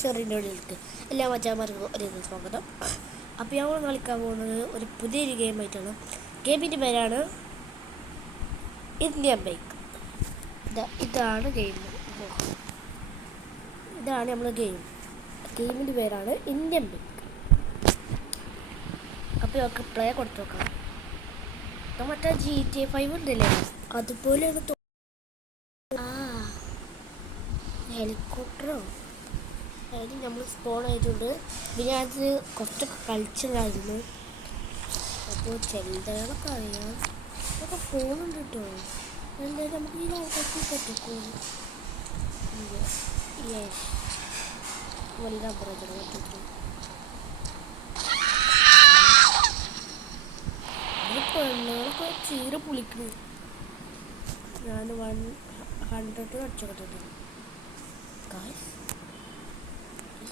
ചെറിൻ്റെ ഉള്ളിലേക്ക് എല്ലാ മച്ചാന്മാർക്കും ഒരു സ്വാഗതം. അപ്പോൾ ഞങ്ങൾ കളിക്കാൻ പോകുന്നത് ഒരു പുതിയൊരു ഗെയിമായിട്ടാണ്. ഗെയിമിൻ്റെ പേരാണ് ഇന്ത്യൻ ബൈക്ക്. ഇതാണ് ഗെയിം. ഇതാണ് നമ്മൾ ഗെയിമിൻ്റെ പേരാണ് ഇന്ത്യൻ ബൈക്ക്. അപ്പോൾ നമുക്ക് പ്ലേ കൊടുത്തു നോക്കാം. മറ്റേ GTA 5 ഉണ്ടല്ലേ, അതുപോലെയാണ്. ഹെലികോപ്റ്ററോ അതായത് നമ്മൾ സ്പോൺ ആയിട്ടുണ്ട്. പിന്നെ അത് കുറച്ചൊക്കെ കളിച്ചതായിരുന്നു. അപ്പോൾ ചിലതൊക്കെ അറിയാം. അതൊക്കെ ഫോണുണ്ട് കേട്ടോ. എന്തായാലും നമുക്ക് ഈ ആൾക്കാർക്ക് പറ്റിക്കോ. വലിയ അപരാധം പെണ്ണുങ്ങളൊക്കെ ചീര പുളിക്കുന്നു. ഞാൻ 100 അടിച്ചോട്ടെ.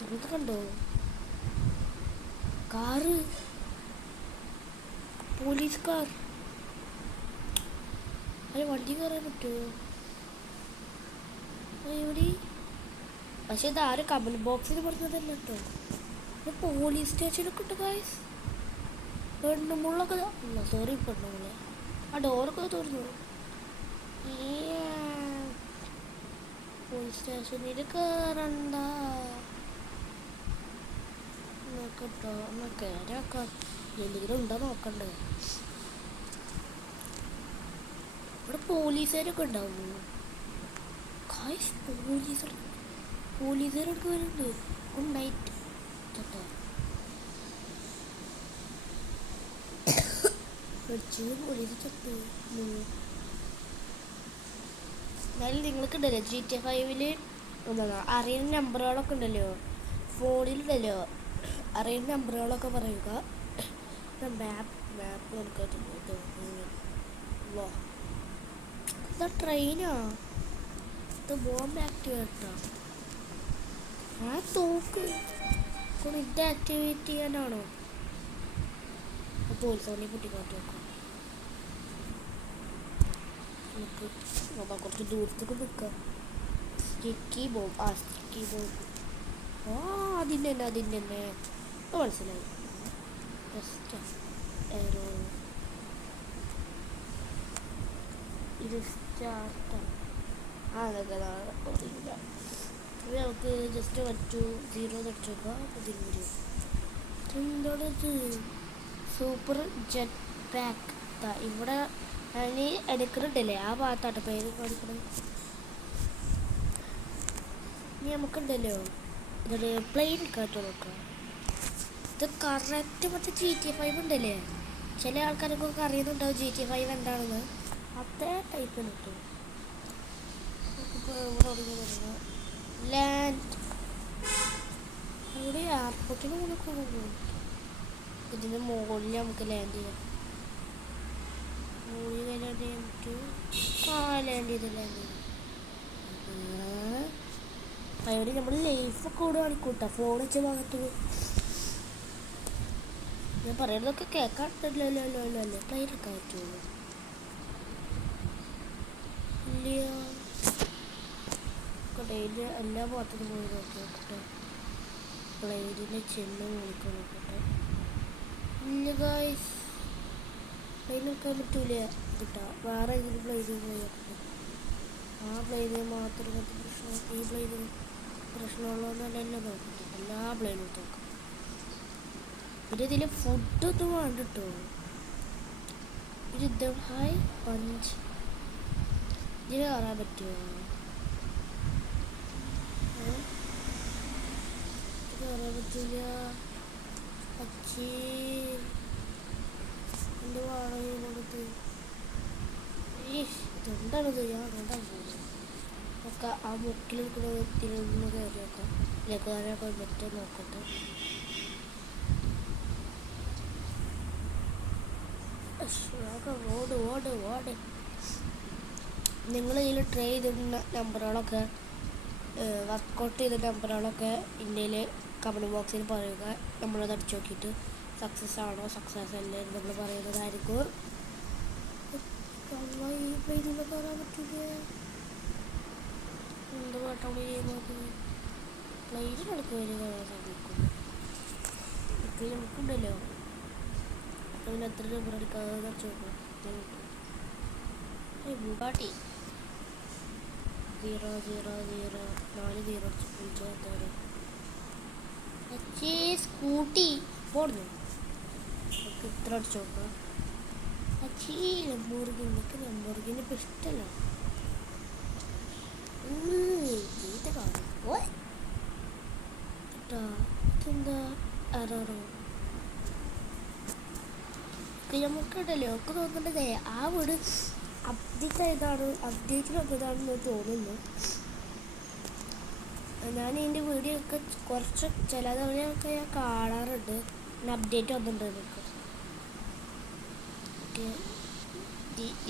ഇത് കണ്ടോ, കാറ്, പോലീസ് കാർ. അതെ, വണ്ടി കയറാൻ പറ്റുമോ എവിടെ? പക്ഷെ ഇതാരും കമന്റ് ബോക്സിൽ പറഞ്ഞതല്ല കേട്ടോ. പോലീസ് സ്റ്റേഷനൊക്കെ ഉണ്ട് ഗായ്സ്. പെണ്ണുമുള്ളൊക്കെ സോറി പെണ്ണുമുള്ള ആ ഡോറൊക്കെ തുറന്നു. പോലീസ് സ്റ്റേഷനിൽ കയറണ്ട നോക്കട്ടോ. കയറാക്കാം. എന്തെങ്കിലും ഉണ്ടോ നോക്കണ്ടേ. ഇവിടെ പോലീസുകാരൊക്കെ ഉണ്ടാവും. പോലീസുകാരൊക്കെ വരുന്നുണ്ട്. ഗുഡ് നൈറ്റ് കേട്ടോ. പോലീസ് ചത്തു. എന്നാലും നിങ്ങൾക്കുണ്ടല്ലോ GTA 5 എന്താണ് അറിയുന്ന നമ്പറുകളൊക്കെ ഉണ്ടല്ലോ, ഫോണിലുണ്ടല്ലോ അറിയുന്ന നമ്പറുകളൊക്കെ പറയുക. മാപ്പ് കൊടുക്കാറുണ്ട്. ഇതാ ട്രെയിനാ. ഇത് ബോംബ് ആക്ടിവേറ്റാ. ആ തോക്ക് ഇത് ആക്ടിവേറ്റ് ചെയ്യാനാണോ? പോലീസ് വണ്ടി പൊട്ടിക്കാട്ട് നോക്കാം. കുറച്ച് ദൂരത്തേക്ക് നിൽക്കാം. Sticky bomb. അതിൻ്റെ തന്നെ മനസ്സിലായി. ഇത് സ്റ്റാർട്ടാണ്. അതൊക്കെ അറിയില്ല. നമുക്ക് ജസ്റ്റ് 1-0 അടിച്ചു നോക്കാം. എന്താണത്? Super jet pack. ഇവിടെ അതിന് എടുക്കുന്നുണ്ടല്ലേ, ആ ഭാഗത്താട്ടോ പേര് കാണിക്കണം. ഇനി നമുക്കുണ്ടല്ലോ ഇതൊരു പ്ലെയിൻ കാറ്റ് നോക്കാം. ഇത് കറക്റ്റ് മറ്റേ GTA 5 ഉണ്ടല്ലേ, ചില ആൾക്കാർക്കൊക്കെ അറിയുന്നുണ്ടാവും GTA 5 എന്താണെന്ന്. അതേ ടൈപ്പ് കിട്ടും. ലാൻഡ് ഇവിടെ എയർപോർട്ടിന് മുകളിൽ ഇതിൻ്റെ മുകളിൽ നമുക്ക് ലാൻഡ് ചെയ്യാം. അതോടെ നമ്മൾ ലൈഫൊക്കെ കൂടെ കാണിക്കൂട്ടാ. ഫോൺ വെച്ച ഭാഗത്ത് ഞാൻ പറയുന്നതൊക്കെ കേൾക്കാറില്ലല്ലോ. പ്ലെയിനൊക്കെ പറ്റുള്ളൂ ഇല്ല. കടയില് എല്ലാ ഭാഗത്തും പോയി നോക്കിയോട്ടെ. പ്ലെയിനിനെ ചെന്ന് വിളിക്കാൻ നോക്കട്ടെ. ഇല്ല ഗായ്സ്, പ്ലെയിൻ വെക്കാൻ പറ്റൂല കിട്ടാ. വേറെ ഏതെങ്കിലും പ്ലെയിനിൽ പോയി നോക്കട്ടെ. ആ പ്ലെയിനിന് മാത്രം പ്രശ്നം. ഈ പ്ലെയിനിന് പ്രശ്നമുള്ളതെന്നല്ല എന്നെ നോക്കട്ടെ. എല്ലാ പ്ലെയിനും നോക്കാം. പിന്നെ ഇതിൽ ഫുഡൊന്നും വേണ്ട കേട്ടോ. ഇത് ഹായ് പഞ്ച്. ഇതിന് കയറാൻ പറ്റുമോ? കയറാൻ പറ്റില്ല. പക്ഷേ എന്ത് വേണമെങ്കിൽ ഇതെന്താണിത്? ഞാൻ കണ്ടാൽ പോകുന്നത് ഒക്കെ ആ മുക്കിലെടുക്കുന്ന തിരുന്ന് കയറി നോക്കാം. കയറാനൊക്കെ പറ്റുമോ നോക്കട്ടെ. ഓട്. നിങ്ങൾ ഇതിൽ ട്രൈ ചെയ്തിരുന്ന നമ്പറുകളൊക്കെ വർക്കൗട്ട് ചെയ്ത നമ്പറുകളൊക്കെ ഇന്ത്യയിൽ കമൻറ്റ് ബോക്സിൽ പറയുക. നമ്മളത് അടിച്ചു നോക്കിയിട്ട് സക്സസ് ആണോ സക്സസ് അല്ലേ നമ്മൾ പറയുന്നതായിരിക്കും. ഈ പ്ലെയിനിൽ കയറാൻ പറ്റില്ല. എന്ത് പാട്ടാണ് ചെയ്യുന്നത്? ലൈറ്റ് നടക്കുമ്പോൾ കാണാൻ സാധിക്കുന്നു. ഇപ്പം നമുക്കുണ്ടല്ലോ അതിന് എത്ര രൂപ എടുക്കാതെ ചോദിക്കണം. ബുഗാട്ടി 000 4 0 അടിച്ചു. സ്കൂട്ടി പോടുന്നു. നമുക്ക് ഇത്ര അടിച്ചു നോക്കാം. ലംബോർഗിനി ഇപ്പം ഇഷ്ടമല്ല. എന്താ അറാറോ നമുക്കുണ്ടല്ലോ ഒക്കെ തോന്നുന്നുണ്ട് ആ വീട് അപ്ഡേറ്റ് വന്നതാണെന്ന് തോന്നുന്നു. ഞാൻ ഇതിൻ്റെ വീഡിയോ ഒക്കെ കുറച്ച് ചിലതൊക്കെ ഞാൻ കാണാറുണ്ട്. അപ്ഡേറ്റ് വന്നിട്ടുണ്ട് എനിക്ക്. ഓക്കെ,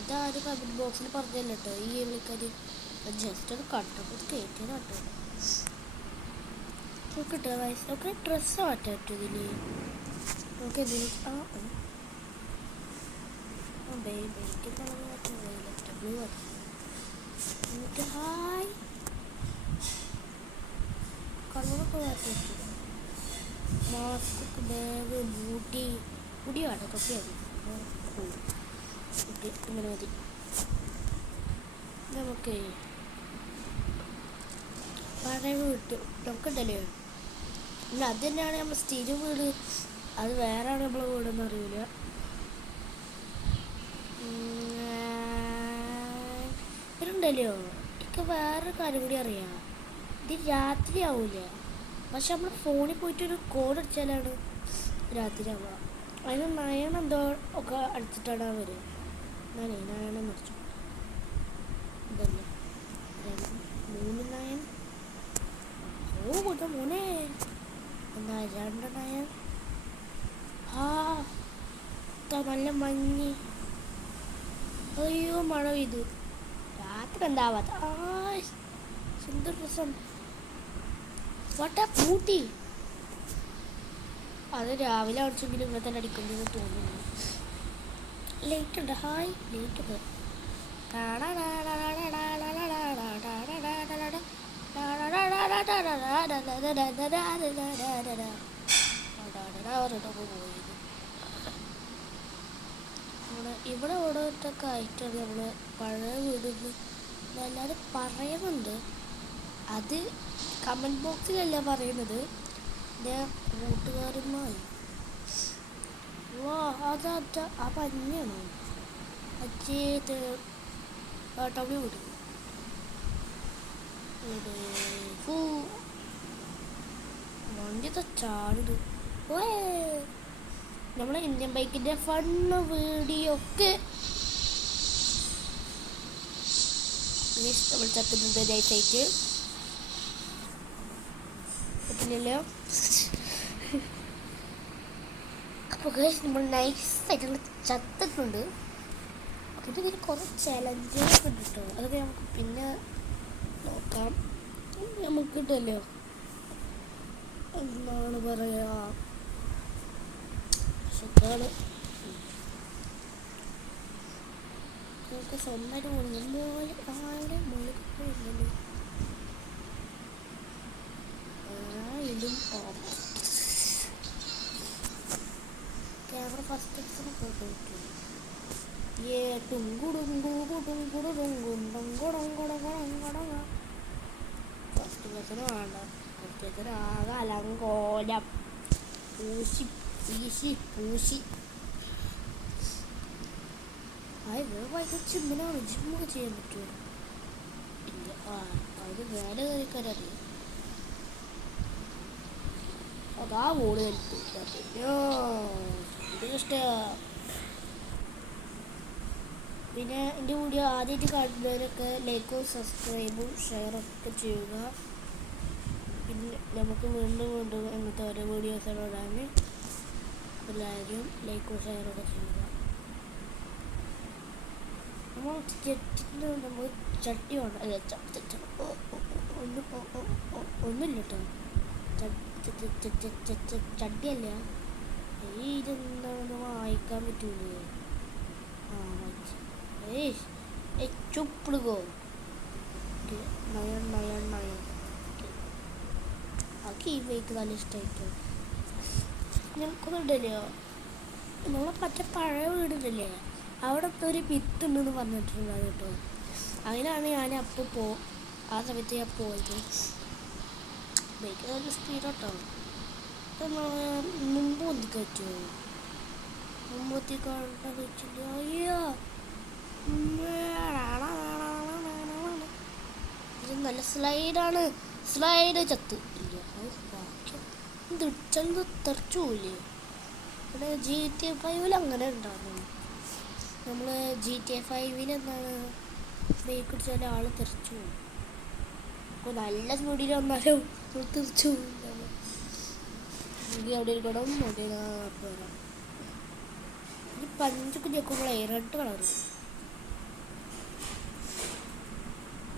ഇതാരും കമൻറ്റ് ബോക്സിൽ പറഞ്ഞല്ലോ കേട്ടോ. ഈ വിളിക്കാർ ജസ്റ്റ് ഒന്ന് കണ്ടപ്പോൾ കയറ്റിയത് കേട്ടോ. നോക്കട്ടെ വയസ്സ് ഒക്കെ ഡ്രസ്സ് മാറ്റാൻ പറ്റും ഇതിൽ. നമുക്ക് ഇതിൽ ബേബിക്ക് കളർ മാറ്റാൻ ബ്ലൂ മതി. എന്നിട്ട് ഹായ് കളറൊക്കെ മാറ്റി പറ്റും. മാസ്ക്, ബാഗ്, മുടി വേണ്ട, തൊപ്പി മതി. ഇങ്ങനെ മതി. നമുക്ക് പഴയ വീട്ട് നമുക്കുണ്ടല്ലോ. പിന്നെ അത് തന്നെയാണ് നമ്മൾ സ്ഥിരം വീട്. അത് വേറെയാണ് നമ്മളെ വീടെന്ന് അറിയില്ല. ഇവരുണ്ടല്ലോ എനിക്ക് വേറൊരു കാര്യം കൂടി അറിയാം. ഇത് രാത്രി ആവില്ല, പക്ഷെ നമ്മൾ ഫോണിൽ പോയിട്ടൊരു കോഡ് അടിച്ചാലാണ് രാത്രി ആവുക. അതിന് നയണം എന്തോ ഒക്കെ അടിച്ചിട്ടാണ് വരിക. നയണം അടിച്ചു. ഇതല്ലേ 3 നയൻ. കൂട്ട മോനെ എന്താ 2 നയൻ. നല്ല മഞ്ഞ്. അയ്യോ മഴ പെയ്തു. രാത്രി എന്താവാത്ത സുന്ദര രസം. വട്ട പൂട്ടി. അത് രാവിലെ അടിച്ചെങ്കിലും ഇങ്ങനെ തന്നെ അടിക്കേണ്ടതെന്ന് തോന്നുന്നു. ലൈറ്റ് ഉണ്ട്. ഹായ് ലൈറ്റ് ഉണ്ട്. ഇവിടെ ഓരോരുത്തർക്ക് ആയിട്ടാണ് നമ്മൾ പഴയ വീടുന്ന് എല്ലാവരും പറയുന്നുണ്ട്. അത് കമൻറ്റ് ബോക്സിലല്ല പറയുന്നത്, ഞാൻ കൂട്ടുകാരന്മാർ. അതാ ആ പഞ്ഞാണ് അച്ചേത് ടൗണി വീട്. വണ്ടിത്തെ ചാടുത്. നമ്മളെ ഇന്ത്യൻ ബൈക്കിൻ്റെ ഫണ്ണ് വീഡിയോ ഒക്കെ നമ്മൾ ചത്തുന്നുണ്ട്. നൈസായിട്ട് പറ്റില്ലല്ലോ. അപ്പോൾ നമ്മൾ നൈസായിട്ട് ചത്തിട്ടുണ്ട്. പിന്നെ ഇതിൽ കുറേ ചലഞ്ചുകളൊക്കെ ഉണ്ട് കേട്ടോ. അതൊക്കെ നമുക്ക് പിന്നെ നോക്കാം. നമുക്ക് കിട്ടുമല്ലോ, എന്താണ് പറയുക, സുഖമാണ്. നമുക്ക് സ്വന്തമായിട്ട് മുകളിൽ ആരുടെ മുകളിൽ പോയില്ലല്ലോ. ഇതും ക്യാമറ ഫസ്റ്റ് എക്സിനെ ഫോട്ടോ കിട്ടും. ഫസ്റ്റ് ക്ലാസ്സിന് വേണ്ട, ഫസ്റ്റ് ആകെ അലങ്കോലം പൂശി ചിമ്മിനാണ്. ജിമ്മൊക്കെ ചെയ്യാൻ പറ്റുമോ? ഇല്ല. അത് വേറെ കാര്യക്കാരറിയാം. അതാ ഓട് പിന്നെ എൻ്റെ വീഡിയോ ആദ്യമായിട്ട് കാണുന്നവരൊക്കെ ലൈക്കും സബ്സ്ക്രൈബും ഷെയറൊക്കെ ചെയ്യുക. പിന്നെ നമുക്ക് വീണ്ടും അങ്ങനത്തെ ഓരോ വീഡിയോസൊക്കെ ഇടാൻ എല്ലാവരും ലൈക്കും ഷെയറൊക്കെ ചെയ്യുക. നമ്മൾ ചട്ടി വേണ്ട. ഒന്നുമില്ല കേട്ടോ. ചട്ടിയല്ല. ഇതെന്താണെന്ന് വായിക്കാൻ പറ്റൂലേ? ചുപ്പിടുകോ. നയൻ എനിക്ക് ഈ ബൈക്ക് നല്ല ഇഷ്ടമായിട്ട്. ഞങ്ങൾക്കൊന്നുണ്ടല്ലോ, നമ്മളെ മറ്റേ പഴയ വീടില്ലേ, അവിടെ ഒരു വിത്തുണ്ടെന്ന് പറഞ്ഞിട്ടുണ്ടായിരുന്നു കേട്ടോ. അതിനാണ് ഞാൻ അപ്പോൾ ആ സമയത്ത് ഞാൻ പോയത്. ബൈക്ക് നല്ല സ്പീഡാട്ടോ. മുമ്പ് ഒന്നിക്ക് പറ്റുമോ? മുമ്പത്തേക്കാളുടെ വെച്ചില്ല. അയ്യോ, ഇത് നല്ല സ്ലൈഡാണ്. സ്ലൈഡ് ചത്ത് ഇല്ല. ഇത് തെറിച്ചു പോയില്ലേ? ഇവിടെ GTA 5 അങ്ങനെ ഉണ്ടാകുന്നു. നമ്മൾ GTA 5 എന്താണ് ബൈക്ക് അടിച്ചാൽ ആൾ തെറിച്ചു പോകും. അപ്പോൾ നല്ല സ്പീഡിൽ വന്നാലും തെറിച്ചു പോകും. അവിടെ ഇരിക്കണം, അവിടെ വരാം. ഈ പഞ്ചൊക്കെ ചെക്കുമ്പോഴേ റെഡ് കളറ്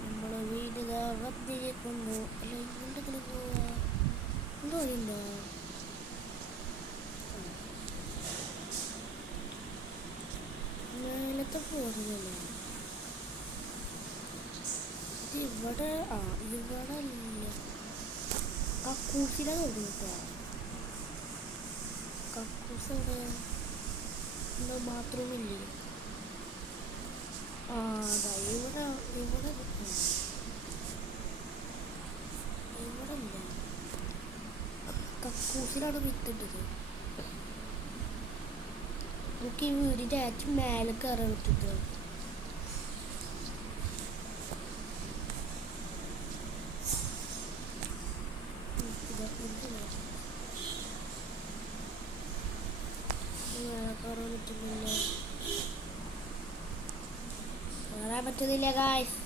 നമ്മളെ വീട് വന്നിരിക്കുന്നു. അല്ല ഇങ്ങോട്ട് പോവാ എന്തോ അറിയില്ല. മേലത്തെ പോകുന്നല്ലേ ഇത് ഇവിടെ. ഇവിടെ ഇല്ല. കക്കൂസിനെ തോന്നുന്നു. കക്കൂസ് എവിടെ? എന്താ ബാത്റൂമില്ലേ? അതാ ഇവിടെ. ഇവിടെ ഇവിടെ ഇല്ല. കക്കൂസിലാണ് വിത്തിട്ടത്. നമുക്ക് ഈ വീടിൻ്റെ ഏറ്റവും മേലെ കയറാൻ പറ്റില്ല. കയറാൻ പറ്റുന്നില്ല ഗായ്സ്.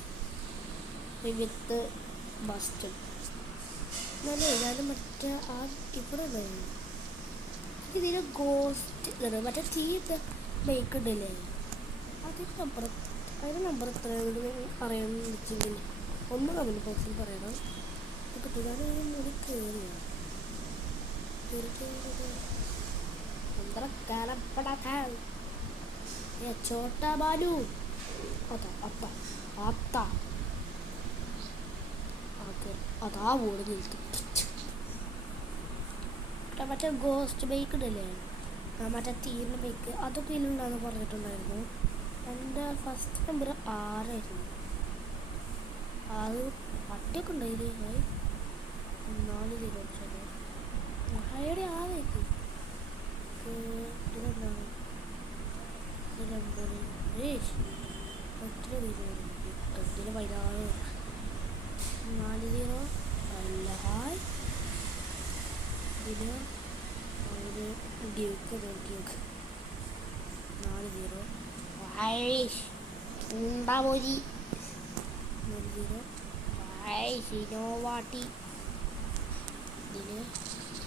വിത്ത് ബസ്റ്റ് നല്ല ഏതായാലും മറ്റേ ഇവിടെ ഉണ്ടായിരുന്നു. ഇതിന് ഗോസ്റ്റ് മറ്റേ തീറ്റ ബൈക്ക് ഉണ്ടല്ലേ, അതിന് നമ്പർ എത്രയാണെന്ന് അറിയാമെന്ന് വെച്ചെങ്കിൽ ഒന്ന് കമൻറ്റ് ബോക്സിൽ പറയണം. കിട്ടുകാരെ മുടി കയറിയാണ് ചോട്ടാ ബാലു. അതാ ഓട് നിൽക്കും. മറ്റേ ഗോസ്റ്റ് ബൈക്ക് ഉണ്ടല്ലേ, മറ്റേ തീരുന്ന ബൈക്ക്, അതൊക്കെ ഇതിലുണ്ടാകുന്ന പറഞ്ഞിട്ടുണ്ടായിരുന്നു. എൻ്റെ ഫസ്റ്റ് നമ്പർ 6 ആയിരുന്നു. അത് പട്ടിയൊക്കെ ഉണ്ടായില്ലേ. 4 തീരുമാനിച്ചത് മഴയുടെ ആ ബൈക്ക് ഇതെന്താണ് നമ്പർ 16 40 അല്ല. ഹായ് ഇതിന് ഡ്യൂക്ക് 40 ഉണ്ടാമൊഴി 40 സിനോവാട്ടി. ഇതിന്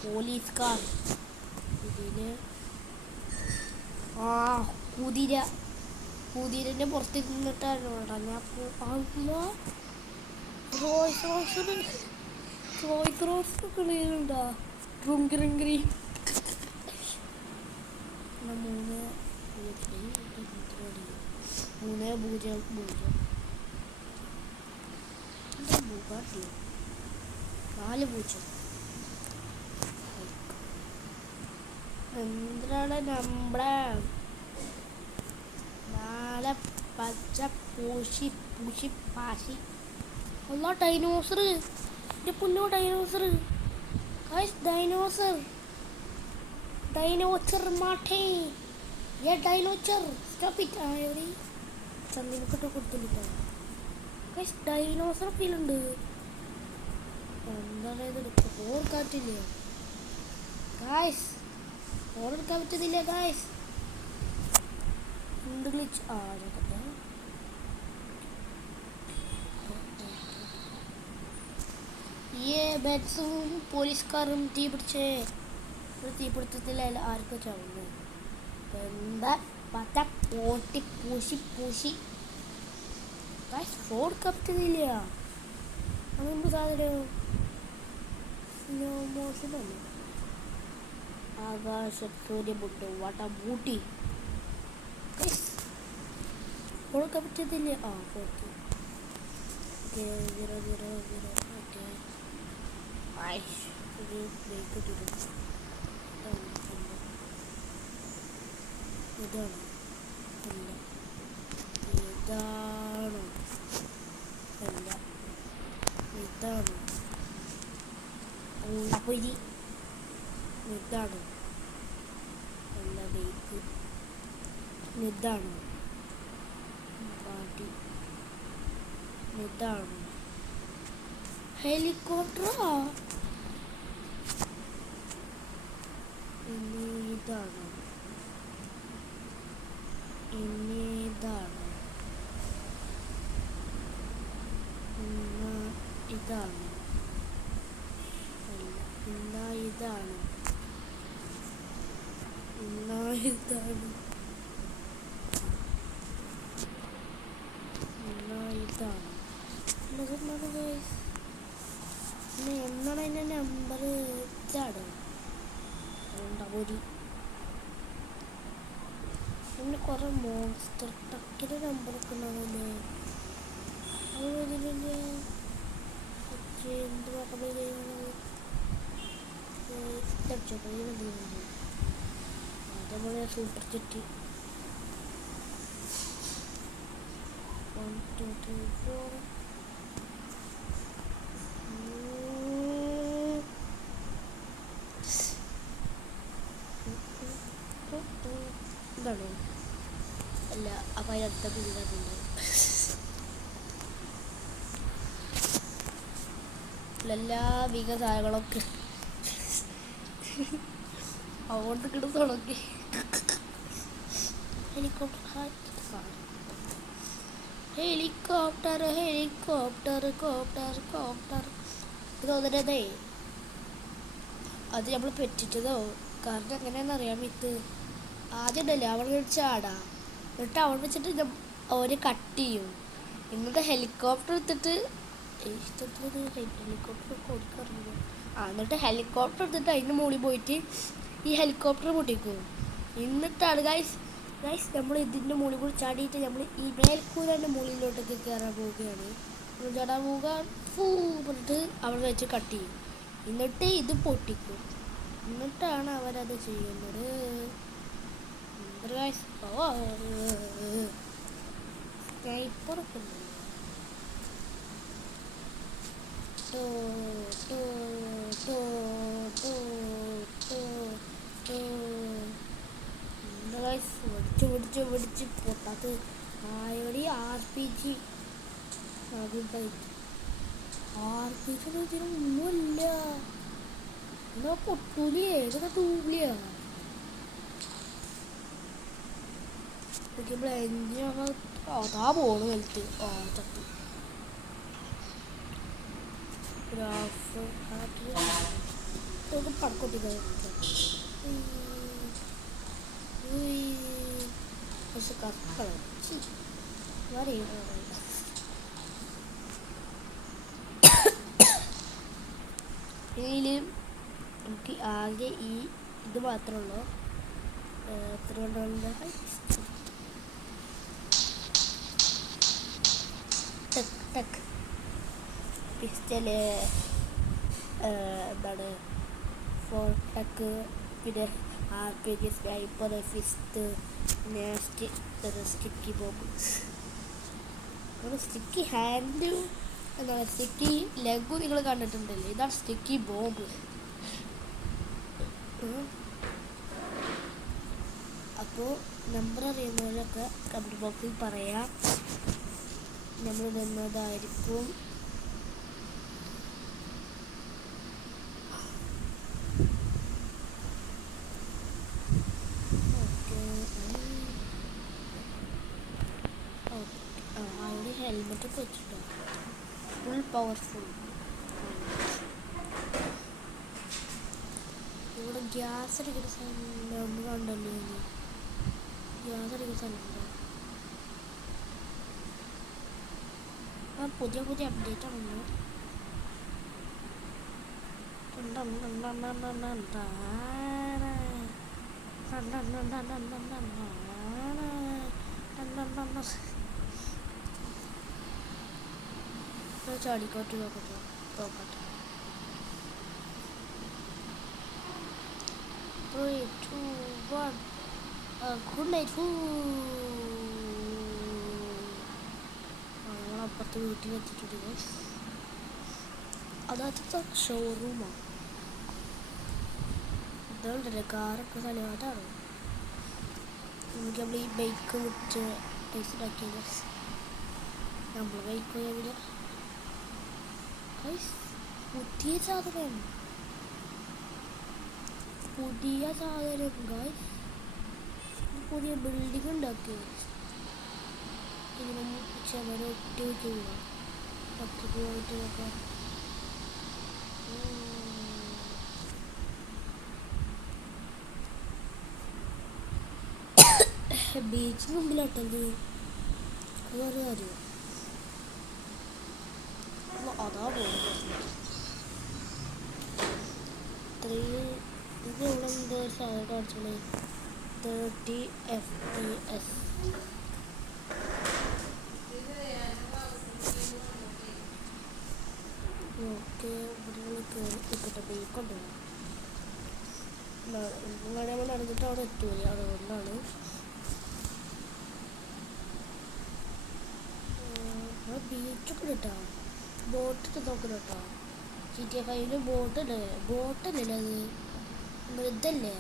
പോലീസ് കാർ. ഇതിന് കുതിരൻ്റെ പുറത്ത് നിന്നിട്ടാണ് ഞാൻ റോയ്സ് റോസ് കളിയുണ്ടാ. 3 എന്താണ് നമ്മളെ 4 പച്ച പൂശി പാശി. അല്ല ഡൈനോസർ. എൻ്റെ പൊന്നോ ഡൈനോസർ. ഡൈനോസർ മാട്ടേ. Dinosaur stop it. എവിടെ ചന്ദിനൊക്കെ കൊടുത്തില്ല. ഡൈനോസർ ഫീലുണ്ട്. എന്താണ് ഇത്? ഓർക്കാൻ പറ്റില്ല ഗായ്സ്. ഓർക്കാൻ പറ്റുന്നില്ല ഗായ്സ്. എന്ത് ഗ്ലിച്ച്? ബെഡ്സും പോലീസുകാരും തീപിടുത്തത്തിൽ ആർക്കും ചാവുന്നു. എന്താ പച്ച പൂശി ഫോൺ കപ്പുന്നില്ല. അതെന്ത് സാധനം? സ്ലോ മോഷനല്ലേ? ആകാശം സൂര്യമുട്ട് വട്ടം മൂട്ടി ഫോൺ കപ്പുന്നില്ല. ഓക്കെ 0 0 0. ഒരു ബ്രേക്ക് ഇട്ടിട്ടുണ്ട്. ഇതാണ് അല്ല, ഇതാണോ അല്ല, ഇതാണോ പൊരി, ഇതാണോ അല്ല, ബ്രേക്ക് ഇതാണോ പാട്ടി, ഇതാണോ ഹെലികോപ്റ്ററാ, ഇനി ഇതാണോ, ഇനി ഇതാണോ, ഇതാണോ അല്ല, ഇതാണോ, ഇതാണോ, ഇതാണ് എന്നാണ് അതിൻ്റെ നമ്പർ, ഇതാണ് ഉണ്ടാവൂരി. പിന്നെ കുറേ മോൺസ്റ്റർ ടക്കിൻ്റെ നമ്പറൊക്കെ ഉണ്ടാവില്ലേ, അത് വരുന്നില്ല. എന്ത് നോക്കാൻ അതേപോലെ സൂപ്പർ ചെറ്റ് 1 2 3 4 ഇതാണോ അല്ല, അപ്പം അതിനടുത്ത പിള്ളേരുണ്ട്. എല്ലാ വികസായങ്ങളൊക്കെ അതുകൊണ്ട് കിടന്ന് തുടങ്ങി. Helicopter helicopter helicopter copter copter ഇത് തോന്നണതേ അത് നമ്മൾ പെറ്റിട്ടതോ. കാരണം എങ്ങനെയാണെന്നറിയാം, ഇത് ആദ്യം ഉണ്ടല്ലേ അവിടെ ചാടാ, എന്നിട്ട് അവിടെ വെച്ചിട്ട് അവര് കട്ട് ചെയ്യും. എന്നിട്ട് ഹെലികോപ്റ്റർ എടുത്തിട്ട് ഹെലികോപ്റ്റർ കൊടുക്കറിയില്ല. എന്നിട്ട് ഹെലികോപ്റ്റർ എടുത്തിട്ട് അതിൻ്റെ മുകളിൽ പോയിട്ട് ഈ ഹെലികോപ്റ്റർ പൊട്ടിക്കും. എന്നിട്ടാണ് ഗൈസ് നമ്മൾ ഇതിൻ്റെ മുകളിൽ കൂടി ചാടിയിട്ട് നമ്മൾ ഈ മേൽക്കൂരൻ്റെ മുകളിലോട്ടൊക്കെ കയറാൻ പോവുകയാണ്. ചാടാൻ പോവുക, പറഞ്ഞിട്ട് അവിടെ വെച്ച് കട്ട് ചെയ്യും. എന്നിട്ട് ഇത് പൊട്ടിക്കും. എന്നിട്ടാണ് അവരത് ചെയ്യുന്നത്. സ്നൈപ്പറൊക്കെ ഉണ്ട്. പിടിച്ച് പൊട്ടാത്ത ആയവടി RPG ഒന്നുമില്ല. എന്നാ പൊട്ടൂലിയേ, ഇതൊക്കെ തൂലിയാ. അതാ പോണ് വലുത്ത്. ചത്തു. ഗ്രാഫ് പടക്കൊട്ടി പക്ഷെ കക്കളി ഇതിൽ നമുക്ക് ആകെ ഈ ഇത് മാത്രമേ ഉള്ളൂ. എത്ര കൊണ്ടുള്ള ടെക് പിസ്റ്റല്, എന്താണ് ഫോർടെക്, പിന്നെ RPG, sniper, fist, sticky bomb, sticky hand, എന്താണ് സ്റ്റിക്കി ലെഗും നിങ്ങൾ കണ്ടിട്ടുണ്ടല്ലേ, ഇതാണ് സ്റ്റിക്കി ബോംബ്. അപ്പോൾ നമ്പർ അറിയുന്നവരൊക്കെ കമൻറ്റ് ബോക്സിൽ പറയാം, നമ്മൾ ഇടുന്നതായിരിക്കും. അവിടെ ഹെൽമെറ്റൊക്കെ വെച്ചിട്ടോ, ഫുൾ പവർഫുൾ. ഇവിടെ ഗ്യാസ് അടിക്കുന്ന സ്ഥലം കണ്ടല്ലോ, ഗ്യാസ് അടിക്കുന്ന സ്ഥലമുണ്ടോ? പുതിയ അപ്ഡേറ്റ് ആണല്ലോ. ചാടിക്കോട്ട് നോക്കട്ടെ. 3, 2, 1. Good night. നമ്മളപ്പുറത്ത് വീട്ടിലെത്തിയിട്ടുണ്ട് ഗൈസ്. അതാത്ത ഷോറൂമാണ്. ഇതുകൊണ്ടല്ലേ കാറൊക്കെ സ്ഥലമായിട്ടാണ്. നമുക്ക് നമ്മൾ ഈ ബൈക്ക് വിറ്റ് പൈസ ഉണ്ടാക്കിയത് ഗൈസ്. നമ്മൾ ബൈക്ക് പോയാൽ ഗൈസ് പുതിയ സാധനം ഗൈസ്. പുതിയ ബിൽഡിംഗ് ഉണ്ടാക്കി ഇങ്ങനെ ചെവരെ ഒട്ടി വയ്ക്കുക. ഒറ്റയ്ക്ക് പോയിട്ട് നോക്കാം. ബീച്ചിന് മുമ്പിലാട്ടത് വേറെ കാര്യം. അതാ പോകുന്നത്. ഇത് ഇവിടെ എന്താ സാധനം കാണിച്ചോളേ. 30 FPS. ഓക്കെ, ഇവിടെ കയറി ഇപ്പോഴത്തെ ബൈക്ക് കൊണ്ടുപോകാം. നമ്മൾ നടന്നിട്ട് അവിടെ എത്തുപോയി. അതുകൊണ്ടാണ് ബീച്ചൊക്കെ കിട്ടാം. ബോട്ടൊക്കെ നോക്കണം കേട്ടോ. GTA 5 ബോട്ടല്ലേ അത് മൃതല്ലേ.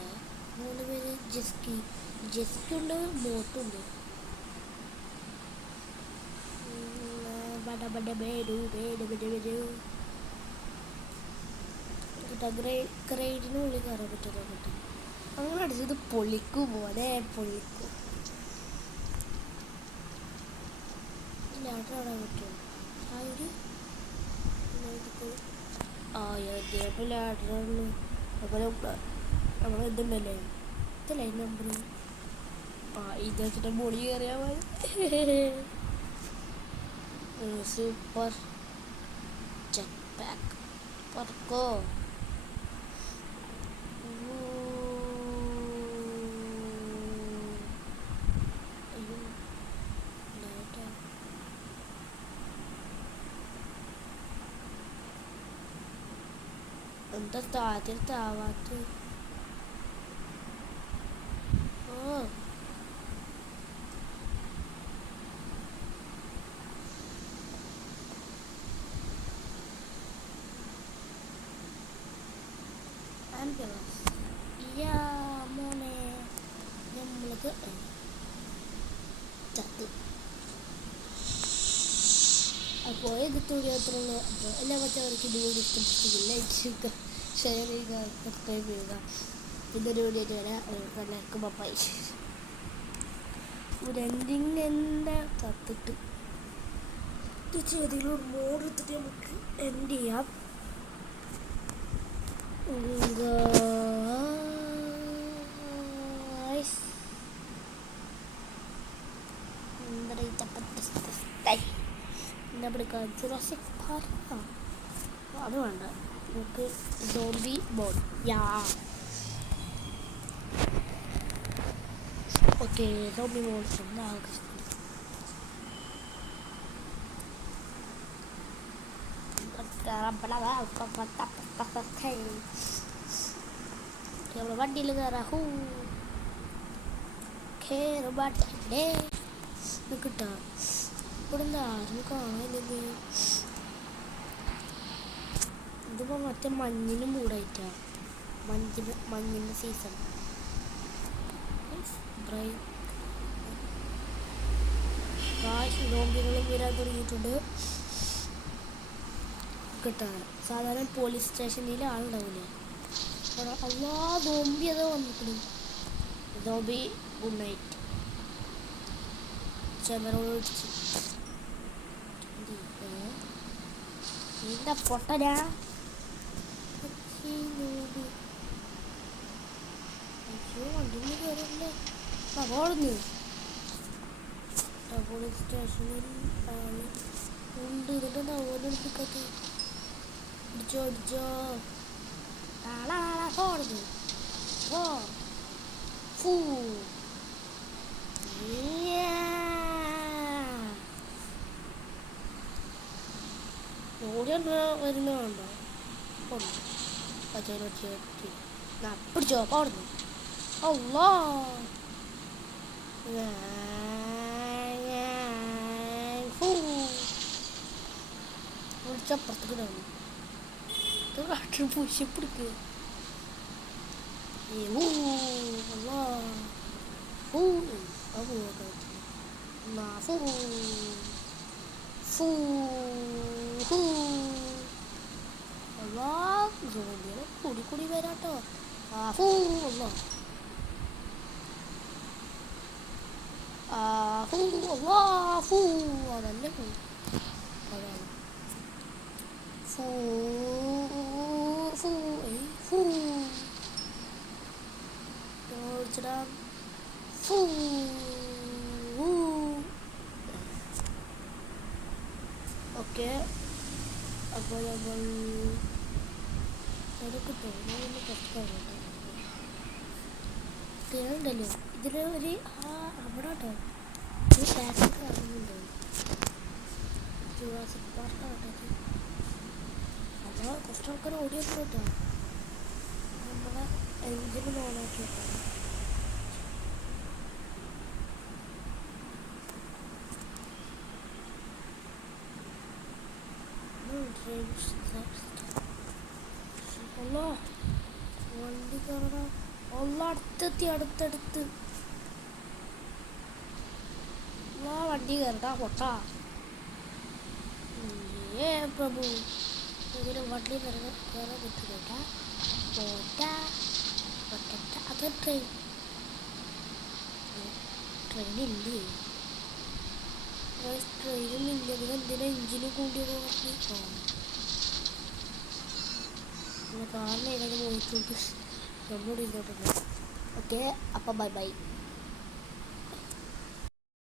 3 പേര് ജെസ്കി ഉണ്ട്, ബോട്ടുണ്ട്. ക്രൈഡിനുള്ളിൽ കയറാൻ പറ്റുമോ കേട്ടോ. അങ്ങനെ അടിച്ചത് പൊളിക്കും പോലെ പൊളിക്കും. ലാഡർ ആടാൻ പറ്റുമോ? അപ്പോൾ ലാഡറാണ്. അതുപോലെ നമ്മൾ ഇതുണ്ടല്ലേ, ഇതല്ലേ നമ്പർ. ഇത് വെച്ചിട്ട് ബോളി കയറിയാൽ മതി. സൂപ്പർ ജെറ്റ് പാക്ക് പറക്കോ. എന്താ താവാത്ത? ആംബുലൻസ്. മോനെ നമ്മൾക്ക് ചത്ത്. അപ്പോൾ എഴുത്തൂടി അത്രയുള്ളൂ. അപ്പോൾ എല്ലാ മറ്റവർക്ക് ഇതുപോലെ ഇഷ്ടപ്പെട്ടില്ല. ലൈക്ക് ചെയ്യുക, ഷെയർ ചെയ്യുക, സബ്സ്ക്രൈബ് ചെയ്യുക. ഇതൊരു വീഡിയോ വരാം. എല്ലാവർക്കും ബൈ. ഒരു എൻഡിങ് എന്താ തത്തിട്ട് ഏതെങ്കിലും ഒരു മോഡ് എടുത്തിട്ട് നമുക്ക് എൻഡ് ചെയ്യാം. അത് വേണ്ട, നമുക്ക് zombie board. Okay, zombie board എന്താ നമ്മളെ വണ്ടിയിൽ കയറാ. കിട്ടാ ഇവിടെ എന്താ ആരും കാണാനില്ലേ. ഇതിപ്പോൾ മറ്റേ മഞ്ഞിന് മൂടായിട്ടാ. മഞ്ഞിൻ്റെ സീസൺ. സോംബികളും വരാൻ തുടങ്ങിയിട്ടുണ്ട്. കിട്ടാൻ സാധാരണ പോലീസ് സ്റ്റേഷനിൽ ആളുണ്ടാവില്ലേ. അല്ലാ സോംബി അതാ വന്നിട്ടുണ്ട്. Zombie good night. ചെമറോട് പിടിച്ച് എന്താ പൊട്ടനാ. വണ്ടിയിൽ കയറല്ലേ. ഓടുന്നു. പോലീസ് സ്റ്റേഷനിൽ ആണ് ഉണ്ട്. എന്നിട്ട് ഓടിപ്പിക്കട്ടെ. അടിച്ചോ ഓടുന്നു. ഓടിയാ വരുന്ന വേണ്ടോ. പിടിച്ചോ ഓടുന്നു. അള്ളാ വിളിച്ചപ്പുറത്തേക്ക് തന്നു കാട്ടിൽ പൂശിപ്പിടിക്കുക കൂടി കൂടി വരാട്ടോ അതല്ലേ പോ അതാണ് ഓക്കെ അപ്പോൾ നമ്മൾ അതൊക്കെ തോന്നുന്നു കുറച്ച് തീരുണ്ടല്ലോ ഇതിൽ ഒരു അവിടെ കേട്ടോ ഒരു ടാക്സൊക്കെ കാണുന്നുണ്ടോ ജുറാസിക് പാർക്കാട്ടോ നമ്മൾ കുറച്ച് ആൾക്കാർ ഓടിയൊക്കെ കേട്ടോ നമ്മളെ എഞ്ചിൻ ഓണാക്കി കേട്ടോ വണ്ടി കയറണം അടുത്തടുത്ത് വണ്ടി കയറടാ പൊട്ടാ പ്രഭു ഇങ്ങനെ വണ്ടി കയറാൻ പറ്റില്ല അത് ട്രെയിനില്ലേ ട്രെയിനില്ല എന്തിനാ എഞ്ചിന് കൂടിയത് കാരണം ഏതായാലും പോയിട്ടുണ്ട് ഒന്നുകൂടി ഇങ്ങോട്ടുണ്ട് ഓക്കെ അപ്പം ബൈ